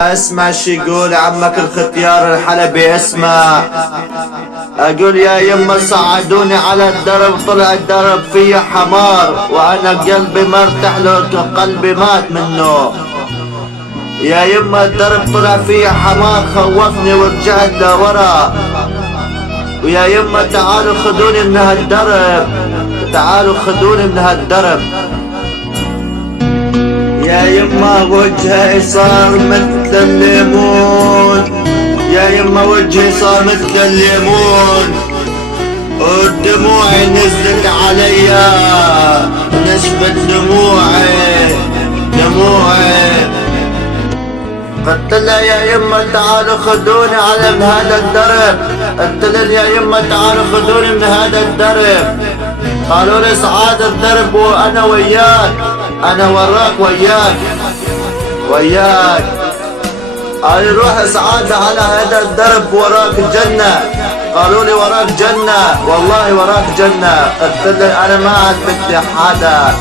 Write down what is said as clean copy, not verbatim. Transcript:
اسمع شي يقول عمك الختيار الحلبي، اسمع. اقول يا يما صعدوني على الدرب، طلع الدرب فيه حمار وانا قلبي مرتاح له، قلبي مات منه. يا يما الدرب طلع فيه حمار خوفني ورجعت لورا. ويا يما تعالوا خذوني من هالدرب، تعالوا خذوني من هالدرب. يا يما وجهي صار مثل الليمون، يا يما وجهي صار مثل الليمون، ودموعي نزلت عليا، نشفت دموعي دموعي. قلت لها يا يما تعالوا خذوني على من هذا الدرب، قلت لها يا يما تعالوا خذوني من هذا الدرب. قالوا لي صعاد الدرب وانا وياك، انا وراك وياك وياك. قالوا روح صعاد على هذا الدرب وراك جنة. قالوا لي وراك جنة، والله وراك جنة. قلت لي انا ما عاد بدي حدا.